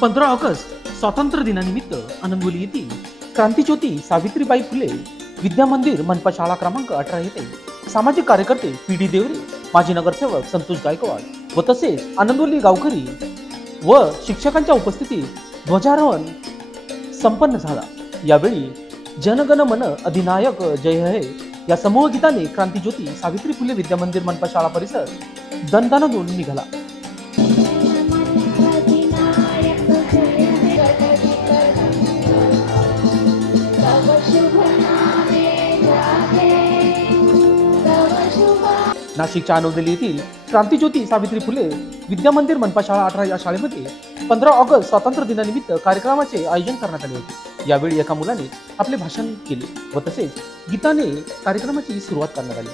15 August स्वातंत्र्य दिनानिमित्त आनंदवली येथील क्रांतिज्योती सावित्रीबाई फुले विद्यामंदिर मनपा शाळा क्रमांक 18 येथे सामाजिक कार्यकर्ते पीडी देवरे, माजी नगरसेवक संतोष गायकवाड व तसेच आनंदवली गावकरी व शिक्षकांच्या उपस्थितीत ध्वजारोहण संपन्न झाला। यावेळी जनगण मन अधिनायक जय हे या समूह गीताने क्रांतिज्योती सावित्री फुले विद्यामंदिर मनपा शाळा परिसर दणदणून निघाला। नाशिकच्या आनंदवली येथील क्रांतिज्योती सावित्री फुले विद्यामंदिर मनपा शाळा 18 या शाळेमध्ये 15 ऑगस्ट स्वातंत्र्य दिनानिमित्त कार्यक्रमाचे आयोजन करण्यात आले होते। यावेळी एका मुलाने आपले भाषण केले व तसेच गीताने कार्यक्रमाची सुरुवात करण्यात आली।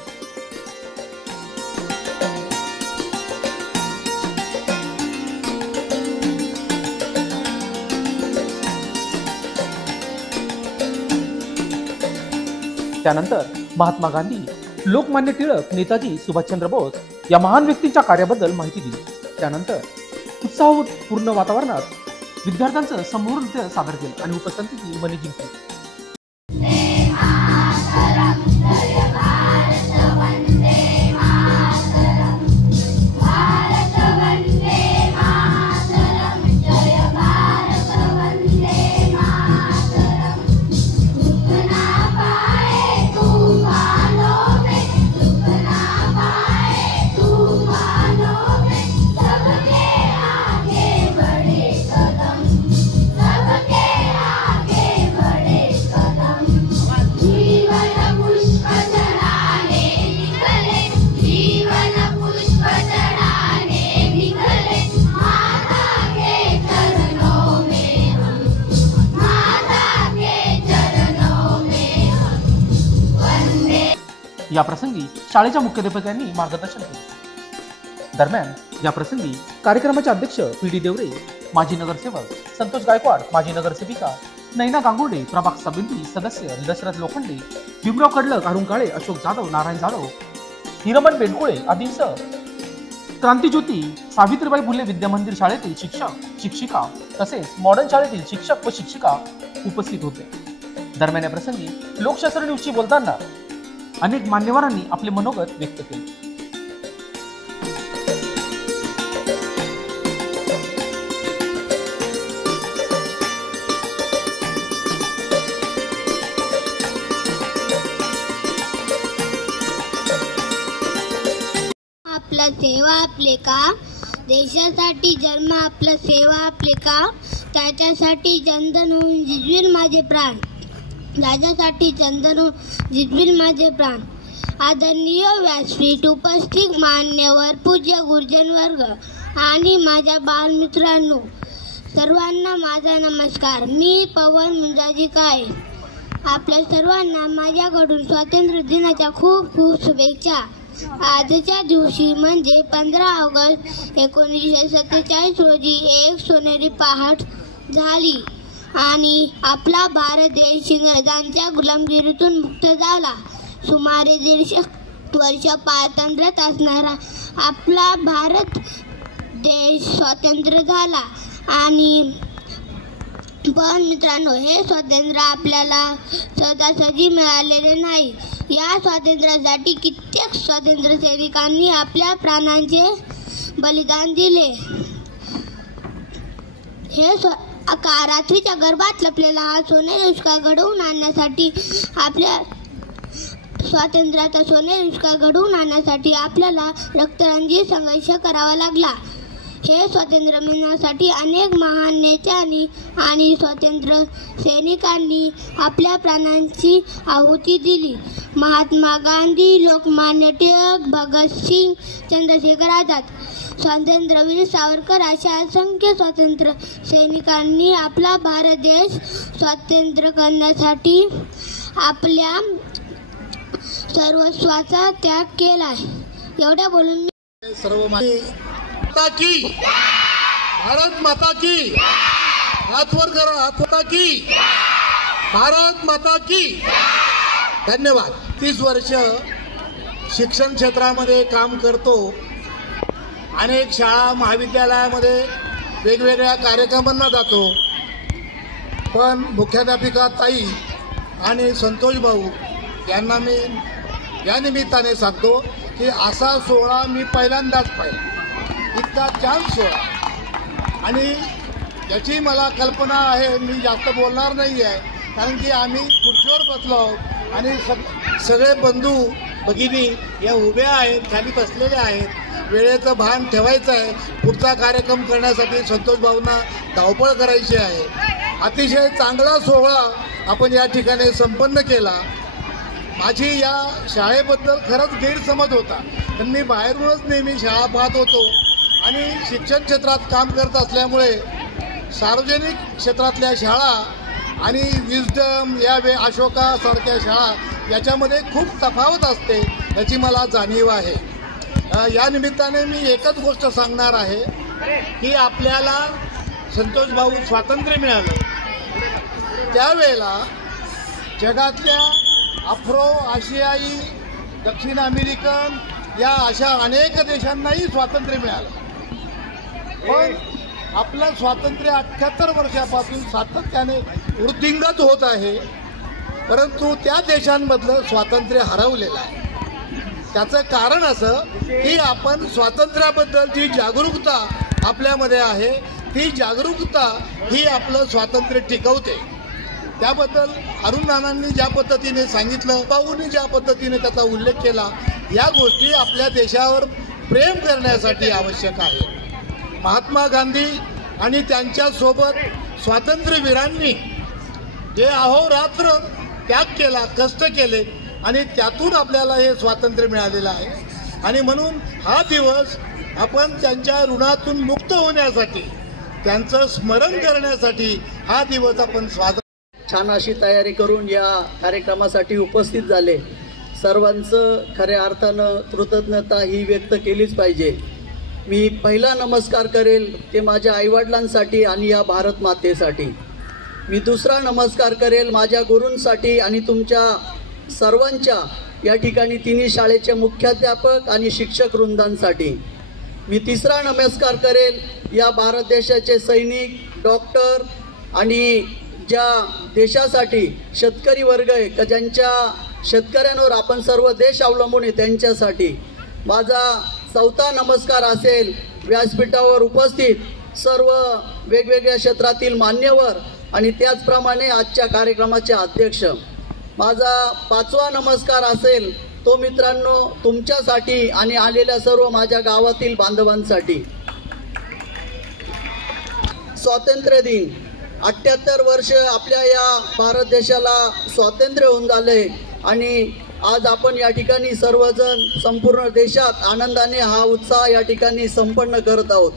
त्यानंतर महात्मा गांधी, लोकमान्य टिळक, नेताजी सुभाषचंद्र बोस या महान व्यक्तींच्या कार्याबद्दल माहिती दिली। त्यानंतर उत्साहपूर्ण वातावरणात विद्यार्थ्यांचं समोर नृत्य सादर केलं आणि उपस्थितीची मने जिंकली। या प्रसंगी शाळेच्या मुख्याध्यापकांनी मार्गदर्शन केले। दरम्यान या प्रसंगी कार्यक्रमाचे अध्यक्ष पीडी देवरे, माजी नगरसेवक संतोष गायकवाड, माजी नगरसेविका नैना गांगुर्डे, प्रभाग समिती सदस्य दशरथ लोखंडे, भीमराव कडलक, अरुण काळे, अशोक जाधव, नारायण जाधव, हिरमन बेंडकुळे आदींसह क्रांतिज्योती सावित्रीबाई फुले विद्यामंदिर शाळेतील शिक्षक, शिक्षिका तसेच मॉडर्न शाळेतील शिक्षक व शिक्षिका उपस्थित होते। दरम्यान या प्रसंगी लोकशास्त्र न्यूजशी बोलताना अनेक मान्यवरांनी आपले मनोगत व्यक्त केले। आपला सेवा आपले का, देशासाठी जन्म आपला सेवा आपले का, त्याच्यासाठी जनधन होऊन जिजवील माझे प्राण, राजासाठी चंदन जिजवील माझे प्राण। आदरणीय व्यासपीठ, उपस्थित मान्यवर, पूज्य गुरुजन वर्ग आणि माझ्या बालमित्रांनो, सर्वांना माझा नमस्कार। मी पवन मुंजाजी काय, आपल्या सर्वांना माझ्याकडून स्वातंत्र्य दिनाच्या खूप खूप शुभेच्छा। आजच्या दिवशी म्हणजे 15 ऑगस्ट 1947 रोजी एक सोनेरी पहाट झाली आणि आपला भारत देश इंग्रजांच्या गुलामगिरीतून मुक्त झाला। सुमारे 150 वर्ष पारतंत्र्यात असणारा आपला भारत देश स्वतंत्र झाला आणि पण मित्रांनो, हे स्वातंत्र्य आपल्याला सहजासहजी मिळालेले नाही। या स्वातंत्र्यासाठी कित्येक स्वातंत्र्य सैनिकांनी आपल्या प्राणांचे बलिदान दिले। हे रात्रीच्या गर्भात लपलेला हा सोनेरी उष्का घडवून आणण्यासाठी आपल्या स्वातंत्र्याचा सोनेरी उष्का घडवून आणण्यासाठी आपल्याला रक्तरंजित संघर्ष करावा लागला। हे स्वातंत्र्य मिळवण्यासाठी अनेक महान नेत्यांनी आणि स्वातंत्र्य सैनिकांनी आपल्या प्राणांची आहुती दिली। महात्मा गांधी, लोकमान्य टिळक, भगतसिंग, चंद्रशेखर आझाद, स्वातंत्र्यवीर सावरकर अशा असंख्य स्वातंत्र्य सैनिकांनी आपला भारत देश स्वातंत्र्य करण्यासाठी आपल्या सर्वस्वाचा त्याग केला। एवढ्या बोलून मी सर्व माता की, भारत माता की, हात वर करा, हात माता की, भारत माता की। धन्यवाद। 30 वर्ष शिक्षण क्षेत्रामध्ये काम करतो। अनेक शाळा महाविद्यालयामध्ये वेगवेगळ्या कार्यक्रमांना जातो, पण मुख्याध्यापिका ताई आणि संतोष भाऊ यांना मी या निमित्ताने सांगतो की असा सोहळा मी पहिल्यांदाच पाहिला, इतका छान सोहळा. आणि याची मला कल्पना आहे, मी जास्त बोलणार नाही आहे, कारण की आम्ही खुर्चीवर बसलो आहोत आणि सगळे बंधू भगिनी या उभ्या आहेत, खाली बसलेल्या आहेत. वेळेचं भान ठेवायचं आहे, पुढचा कार्यक्रम करण्यासाठी संतोष भाऊंना धावपळ करायची आहे. अतिशय चांगला सोहळा आपण या ठिकाणी संपन्न केला. माझी या शाळेबद्दल खरंच गैरसमज होता, पण मी बाहेरूनच नेहमी शाळा पाहत होतो आणि शिक्षण क्षेत्रात काम करत असल्यामुळे सार्वजनिक क्षेत्रातल्या शाळा आणि विजडम या अशोकासारख्या शाळा याच्यामध्ये खूप तफावत असते, याची मला जाणीव आहे. या निमित्ताने मी एकच गोष्ट सांगणार आहे की आपल्याला संतोष भाऊ स्वातंत्र्य मिळालं त्यावेळेला जगातल्या आफ्रो आशियाई, दक्षिण अमेरिकन या अशा अनेक देशांनाही स्वातंत्र्य मिळालं, पण आपलं स्वातंत्र्य 78 वर्षापासून सातत्याने वृद्धिंगत होत आहे, परंतु त्या देशांमधलं स्वातंत्र्य हरवलेलं आहे. त्याचं कारण असं की आपण स्वातंत्र्याबद्दलची जागरूकता आपल्यामध्ये आहे, ती जागरूकता ही आपलं स्वातंत्र्य टिकवते. त्याबद्दल अरुण नानांनी ज्या पद्धतीने सांगितलं, भाऊंनी ज्या पद्धतीने त्याचा उल्लेख केला, या गोष्टी आपल्या देशावर प्रेम करण्यासाठी आवश्यक आहे. महात्मा गांधी आणि त्यांच्यासोबत स्वातंत्र्यवीरांनी जे अहोरात्र त्याग केला, कष्ट केले आणि त्यातून आपल्याला हे स्वातंत्र्य मिळालेलं आहे. आणि म्हणून हा दिवस आपण त्यांच्या ऋणातून मुक्त होण्यासाठी, त्यांचं स्मरण करण्यासाठी हा दिवस आपण छान अशी तयारी करून या कार्यक्रमासाठी उपस्थित झाले. सर्वांचं खऱ्या अर्थानं कृतज्ञता ही व्यक्त केलीच पाहिजे. मी पहिला नमस्कार करेल ते माझ्या आईवडिलांसाठी आणि या भारत मातेसाठी. मी दुसरा नमस्कार करेल माझ्या गुरूंसाठी आणि तुमच्या सर्वांच्या या ठिकाणी तिन्ही शाळेचे मुख्याध्यापक आणि शिक्षक वृंदांसाठी. मी तिसरा नमस्कार करेल या भारत देशाचे सैनिक, डॉक्टर आणि ज्या देशासाठी शेतकरी वर्ग आहे का ज्यांच्या शेतकऱ्यांवर आपण सर्व देश अवलंबून आहे त्यांच्यासाठी. माझा चौथा नमस्कार असेल व्यासपीठावर उपस्थित सर्व वेगवेगळ्या क्षेत्रातील मान्यवर आणि त्याचप्रमाणे आजच्या कारेक्रमाचे अध्यक्ष. माझा पाचवा नमस्कार असेल तो मित्रांनो तुमच्यासाठी आणि आलेल्या सर्व माझ्या गावातील बांधवांसाठी. स्वातंत्र्य दिन 78 वर्ष आपल्या या भारत देशाला स्वातंत्र्य होऊन झाले आणि आज आपण या ठिकाणी सर्वजण संपूर्ण देशात आनंदाने हा उत्साह या ठिकाणी संपन्न करत आहोत.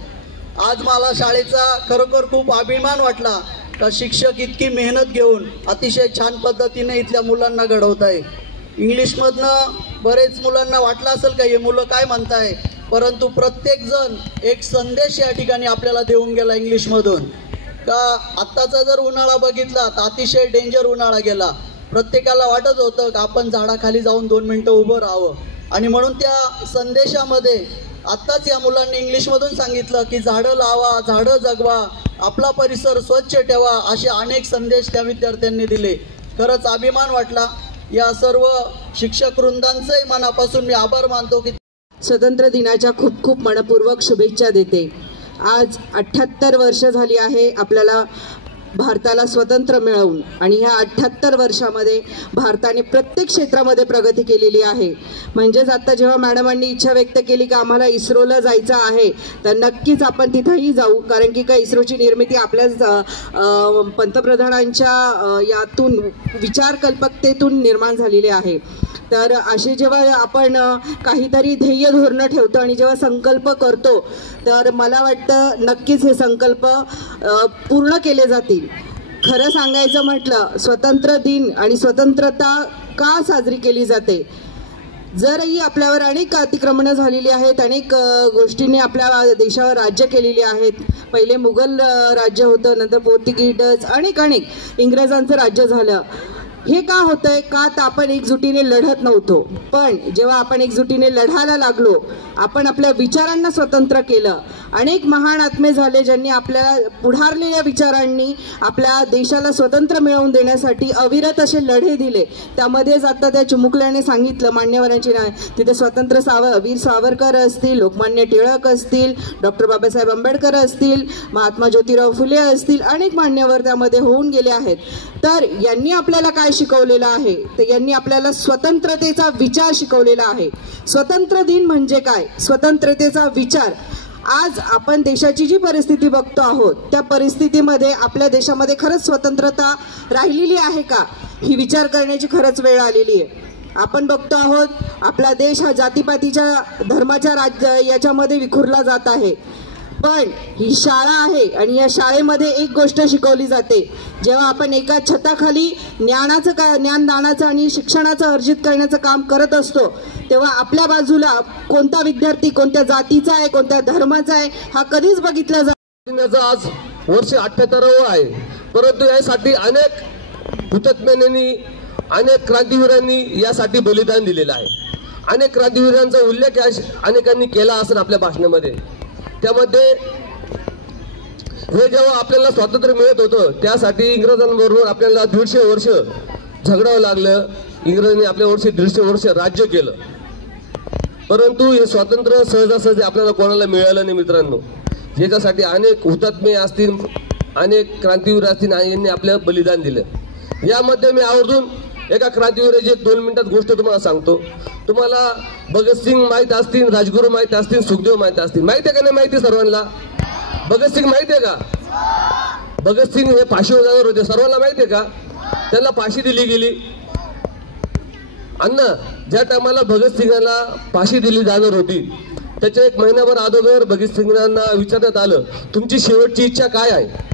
आज मला शाळेचा खरोखर खूप अभिमान वाटला का शिक्षक इतकी मेहनत घेऊन अतिशय छान पद्धतीने इथल्या मुलांना घडवत आहे. इंग्लिशमधनं बरेच मुलांना वाटलं असेल का हे मुलं काय म्हणताय, परंतु प्रत्येकजण एक संदेश या ठिकाणी आपल्याला देऊन गेला इंग्लिशमधून का आत्ताचा जर उन्हाळा बघितला तर अतिशय डेंजर उन्हाळा गेला. प्रत्येकाला वाटत होतं का आपण झाडाखाली जाऊन 2 मिनटं उभं राहावं आणि म्हणून त्या संदेशामध्ये आत्ताच या मुलांनी इंग्लिशमधून सांगितलं की झाडं लावा, झाडं जगवा, आपला परिसर स्वच्छ ठेवा, असे अनेक संदेश त्या विद्यार्थ्यांनी दिले. खरंच अभिमान वाटला. या सर्व शिक्षक वृंदांचंही मनापासून मी आभार मानतो की स्वातंत्र्य दिनाच्या खूप खूप मनपूर्वक शुभेच्छा देते. आज 78 वर्ष झाली आहे आपल्याला भारताला स्वतंत्र मिळवून आणि ह्या 78 वर्षामध्ये भारताने प्रत्येक क्षेत्रामध्ये प्रगती केलेली आहे. म्हणजेच आता जेव्हा मॅडमांनी इच्छा व्यक्त केली की आम्हाला इस्रोला जायचं आहे तर नक्कीच आपण तिथंही जाऊ, कारण की काय इस्रोची निर्मिती आपल्याच पंतप्रधानांच्या यातून विचारकल्पकतेतून निर्माण झालेली आहे. तर असे जेव्हा आपण काहीतरी ध्येय धोरणं ठेवतो आणि जेव्हा संकल्प करतो तर मला वाटतं नक्कीच हे संकल्प पूर्ण केले जातील. खरं सांगायचं म्हटलं स्वतंत्र दिन आणि स्वतंत्रता का साजरी केली जाते, जरही आपल्यावर अनेक अतिक्रमणं झालेली आहेत, अनेक गोष्टींनी आपल्या देशावर राज्य केलेली आहेत. पहिले मुघल राज्य होतं, नंतर पोर्तुगीज, अनेक इंग्रजांचं राज्य झालं. हे का होतंय का तर आपण एकजुटीने लढत नव्हतो, पण जेव्हा आपण एकजुटीने लढायला लागलो, आपण आपल्या विचारांना स्वतंत्र केलं अनेक महान आत्मे झाले ज्यांनी आपल्याला पुढारलेल्या विचारांनी आपल्या देशाला स्वतंत्र मिळवून देण्यासाठी अविरत असे लढे दिले. त्यामध्येच आता त्या चिमुकल्याने सांगितलं मान्यवरांची नाव, तिथे वीर सावरकर असतील, लोकमान्य टिळक असतील, डॉक्टर बाबासाहेब आंबेडकर असतील, महात्मा ज्योतिराव फुले असतील, अनेक मान्यवर त्यामध्ये होऊन गेले आहेत. तर यांनी आपल्याला काय शिकवलेलं आहे, तर यांनी आपल्याला स्वतंत्रतेचा विचार शिकवलेला आहे. स्वतंत्र दिन म्हणजे काय, स्वतंत्रतेचा विचार. आज आपण देशाची जी परिस्थिती बघतो आहोत त्या परिस्थितीमध्ये आपल्या देशामध्ये खरंच स्वतंत्रता राहिलेली आहे का, ही विचार करण्याची खरंच वेळ आलेली आहे. आपण बघतो आहोत आपला देश हा जातीपातीच्या धर्माच्या याच्यामध्ये विखुरला जात आहे. पण ही शाळा आहे आणि या शाळेमध्ये एक गोष्ट शिकवली जाते, जेव्हा आपण एका छताखाली ज्ञानदानाचं आणि शिक्षणाचं अर्जित करण्याचं काम करत असतो तेव्हा आपल्या बाजूला कोणता विद्यार्थी कोणत्या जातीचा आहे, कोणत्या धर्माचा आहे हा कधीच बघितला जात. आज वर्ष 78 आहे, परंतु यासाठी अनेक हुतात्म्यांनी अनेक क्रांतिवीरांनी यासाठी बलिदान दिलेलं आहे. अनेक क्रांतिवीरांचा उल्लेख अनेकांनी केला असेल आपल्या भाषणामध्ये. त्यामध्ये हे जेव्हा आपल्याला स्वातंत्र्य मिळत होतं त्यासाठी इंग्रजांबरोबर आपल्याला 150 वर्ष झगडावं लागलं. इंग्रजांनी आपल्यावर 150 वर्ष राज्य केलं, परंतु हे स्वातंत्र्य सहजासहजी आपल्याला कोणाला मिळालं नाही मित्रांनो. याच्यासाठी अनेक हुतात्मे असतील, अनेक क्रांतिवीर असतील, यांनी आपल्याला बलिदान दिलं. यामध्ये मी आवर्जून एका क्रांतिवीराची 2 मिनिटात गोष्ट तुम्हाला सांगतो. तुम्हाला भगतसिंग माहीत असतील, राजगुरू माहीत असतील, सुखदेव माहीत असतील. माहिती आहे का नाही माहिती सर्वांना? भगतसिंग माहिती आहे का? भगतसिंग हे फाशीवर जाणार होते, सर्वांना माहिती आहे का? त्यांना फाशी दिली गेली. अण्णा ज्या टायमाला भगतसिंगाला फाशी दिली जाणार होती त्याच्या 1 महिनाभर अगोदर भगतसिंगांना विचारण्यात आलं तुमची शेवटची इच्छा काय आहे.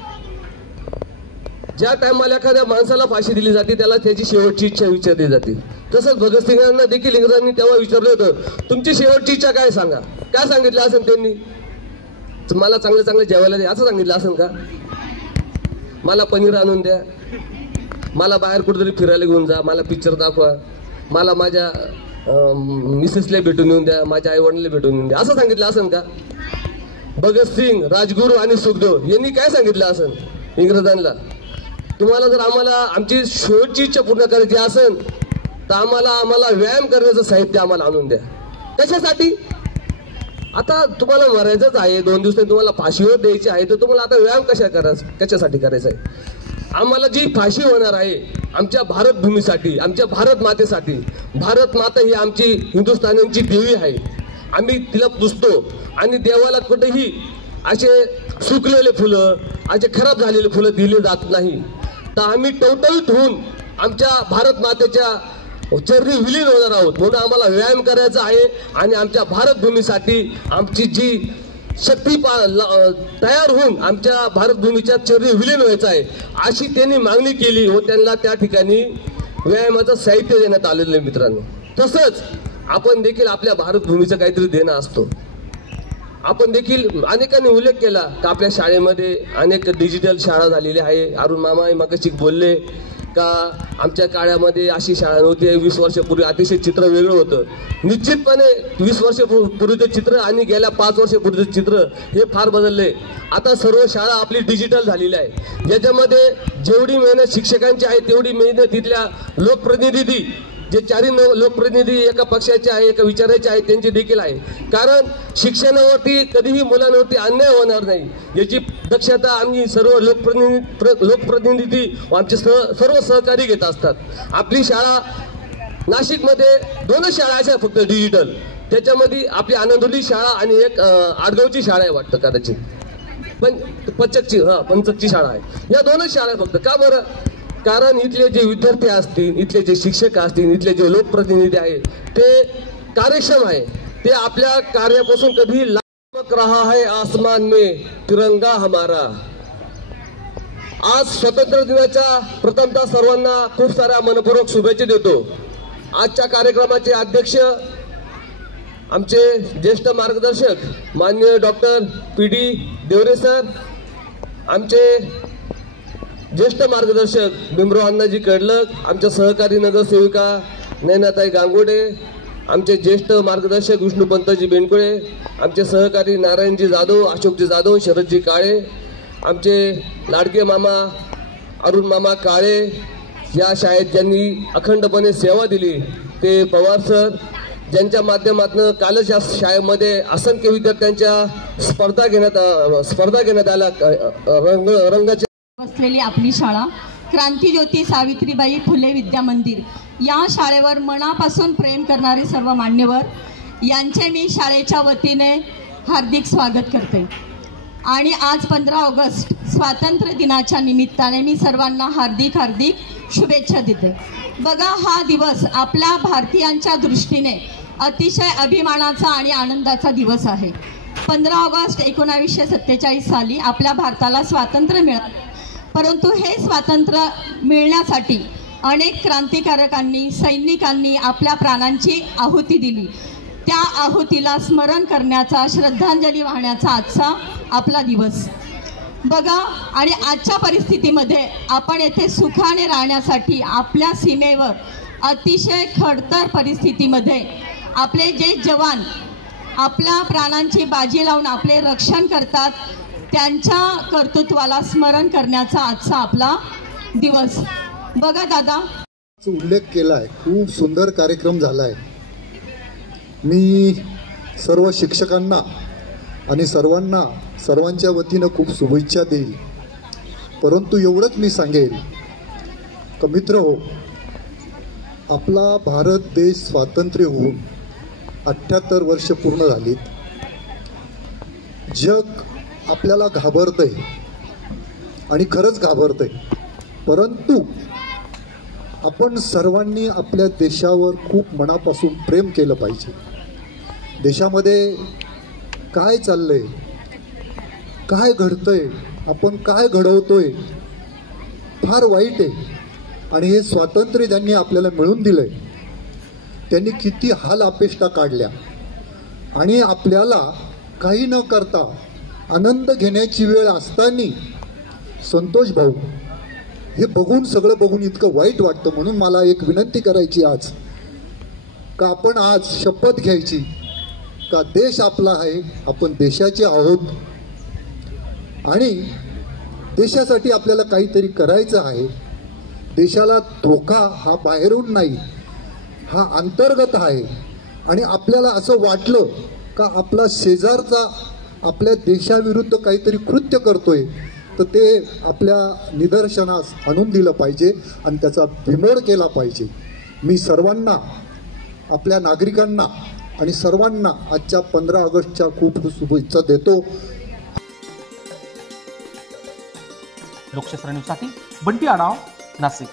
ज्या टायमाला एखाद्या माणसाला फाशी दिली जाते त्याला त्याची शेवटची इच्छा विचारली जाते. तसंच भगतसिंगांना देखील इंग्रजांनी तेव्हा विचारलं होतं तुमची शेवटची इच्छा काय सांगा. काय सांगितलं असेल त्यांनी? मला चांगलं चांगलं जेवायला द्या असं सांगितलं असेल का? मला पनीर आणून द्या, मला बाहेर कुठेतरी फिरायला घेऊन जा, मला पिक्चर दाखवा, मला माझ्या मिसेसला भेटून येऊन द्या, माझ्या आई वडिलांना भेटून येऊन द्या, असं सांगितलं असेल का? भगतसिंग, राजगुरू आणि सुखदेव यांनी काय सांगितलं असेल इंग्रजांना? तुम्हाला जर आम्हाला आमची शेवटची इच्छा पूर्ण करायची असेल तर आम्हाला व्यायाम करण्याचं साहित्य आम्हाला आणून द्या. कशासाठी? आता तुम्हाला मरायचंच आहे, 2 दिवसांनी तुम्हाला फाशीवर द्यायची आहे, तर तुम्हाला आता व्यायाम कशासाठी करायचा आहे? आम्हाला जी फाशी होणार आहे आमच्या भारत भूमीसाठी, आमच्या भारत मातेसाठी. भारत माता ही आमची हिंदुस्थानांची देवी आहे. आम्ही तिला पुजतो आणि देवाला कुठेही असे सुकलेले फुलं, असे खराब झालेले फुलं दिले जात नाही. तर आम्ही टवटवीत होऊन आमच्या भारत मातेच्या चरणी विलीन होणार आहोत. म्हणून आम्हाला व्यायाम करायचा आहे आणि आमच्या भारत भूमीसाठी आमची जी शक्ती तयार होऊन आमच्या भारत भूमीच्या चरणी विलीन व्हायचं आहे अशी त्यांनी मागणी केली व त्यांना त्या ठिकाणी व्यायामाचं साहित्य देण्यात आलेलं आहे मित्रांनो. तसंच आपण देखील आपल्या भारत भूमीचं काहीतरी देणं असतो. आपण देखील अनेकांनी उल्लेख केला की आपल्या शाळेमध्ये अनेक डिजिटल शाळा झालेल्या आहे. अरुण मामा मगाशी बोलले का आमच्या काळामध्ये अशी शाळा नव्हती. 20 वर्षापूर्वी अतिशय चित्र वेगळं होतं. निश्चितपणे 20 वर्षापूर्वीचं चित्र आणि गेल्या 5 वर्षापूर्वीचं चित्र हे फार बदलले. आता सर्व शाळा आपली डिजिटल झालेली आहे, ज्याच्यामध्ये जेवढी मेहनत शिक्षकांची आहे तेवढी मेहनत तिथल्या लोकप्रतिनिधी, जे 4 लोकप्रतिनिधी एका पक्षाचे आहे, एका विचाराचे आहे, त्यांची देखील आहे. कारण शिक्षणावरती कधीही मुलांवरती अन्याय होणार नाही याची दक्षता आम्ही सर्व लोकप्रतिनिधी आमचे सर्व सहकारी घेत असतात. आपली शाळा नाशिकमध्ये 2च शाळा अशा फक्त डिजिटल, त्याच्यामध्ये आपली आनंदोली शाळा आणि एक आडगावची शाळा आहे वाटतं कदाचित, पंचकची शाळा आहे. या 2च शाळा आहे फक्त. का बरं? कारण इथले जे विद्यार्थी असतील, इथले जे शिक्षक असतील, इथले जे लोकप्रतिनिधी आहेत ते कार्यक्षम आहे. ते आपल्या कार्यापासून कधी चमक रहा है आसमान में तिरंगा हमारा. आज स्वातंत्र्य दिनाच्या प्रथमतः सर्वांना खूप साऱ्या मनपूर्वक शुभेच्छा देतो. आजच्या कार्यक्रमाचे अध्यक्ष आमचे ज्येष्ठ मार्गदर्शक माननीय डॉक्टर PD देवरे सर, आमचे ज्येष्ठ मार्गदर्शक भीमराव अण्णाजी कडलक, आमच्या सहकारी नगरसेविका नैनाताई गांगोडे, आमचे ज्येष्ठ मार्गदर्शक विष्णुपंतजी बेंडकुळे, आमचे सहकारी नारायणजी जाधव, अशोकजी जाधव, शरदजी काळे, आमचे लाडके मामा अरुण मामा काळे, या शाळेत ज्यांनी अखंडपणे सेवा दिली ते पवार सर, ज्यांच्या माध्यमातून कालच या शाळेमध्ये असंख्य विद्यार्थ्यांच्या स्पर्धा घेण्यात आल्या. रंगाच्या बसलेली आपली शाळा क्रांतीज्योती सावित्रीबाई फुले विद्या मंदिर या शाळेवर मनापासून प्रेम करणारे सर्व मान्यवर यांचे मी शाळेच्या वतीने हार्दिक स्वागत करते. आणि आज 15 ऑगस्ट स्वातंत्र्य दिनाच्या निमित्ताने मी सर्वांना हार्दिक शुभेच्छा देते. बघा, हा दिवस आपल्या भारतीयांच्या दृष्टीने अतिशय अभिमानाचा आणि आनंदाचा दिवस आहे. 15 ऑगस्ट 1947 साली आपल्या भारताला स्वातंत्र्य मिळाले. परंतु हे स्वातंत्र्य मिळण्यासाठी अनेक क्रांतिकारकांनी, सैनिकांनी आपल्या प्राणांची आहुती दिली. त्या आहुतीला स्मरण करण्याचा, श्रद्धांजली वाहण्याचा आजचा आपला दिवस. बघा, आणि आजच्या परिस्थितीमध्ये आपण येथे सुखाने राहण्यासाठी आपल्या सीमेवर अतिशय खडतर परिस्थितीमध्ये आपले जे जवान आपल्या प्राणांची बाजी लावून आपले रक्षण करतात, त्यांच्या कर्तृत्वाला स्मरण करण्याचा आजचा आपला दिवस. बघा दादा, उल्लेख केला आहे, खूप सुंदर कार्यक्रम झाला आहे. मी सर्व शिक्षकांना आणि सर्वांच्या वतीनं खूप शुभेच्छा देईल. परंतु एवढंच मी सांगेल का मित्र हो, आपला भारत देश स्वातंत्र्य होऊन 78 वर्ष पूर्ण झालीत. जग आपल्याला घाबरतंय आणि खरंच घाबरतंय. परंतु आपण सर्वांनी आपल्या देशावर खूप मनापासून प्रेम केलं पाहिजे. देशामध्ये काय चाललंय, काय घडतंय, आपण काय घडवतोय, फार वाईट आहे. आणि हे स्वातंत्र्य ज्यांनी आपल्याला मिळवून दिलंय त्यांनी किती हाल अपेष्टा काढल्या आणि आपल्याला काही न करता आनंद घेण्याची वेळ असताना संतोष भाऊ हे बघून, सगळं बघून इतकं वाईट वाटतं. म्हणून मला एक विनंती करायची आज का आपण आज शपथ घ्यायची का देश आपला आहे, आपण देशाचे आहोत आणि देशासाठी आपल्याला काहीतरी करायचं आहे. देशाला धोका हा बाहेरून नाही, हा अंतर्गत आहे. आणि आपल्याला असं वाटलं का आपला शेजारचा आपल्या देशाविरुद्ध काहीतरी कृत्य करतोय तर ते आपल्या निदर्शनास आणून दिलं पाहिजे आणि त्याचा बिमोड केला पाहिजे. मी सर्वांना, आपल्या नागरिकांना आणि सर्वांना आजच्या 15 ऑगस्टच्या खूप शुभेच्छा देतो. लोकशास्त्र न्यूजसाठी बंटी आढाव, नाशिक.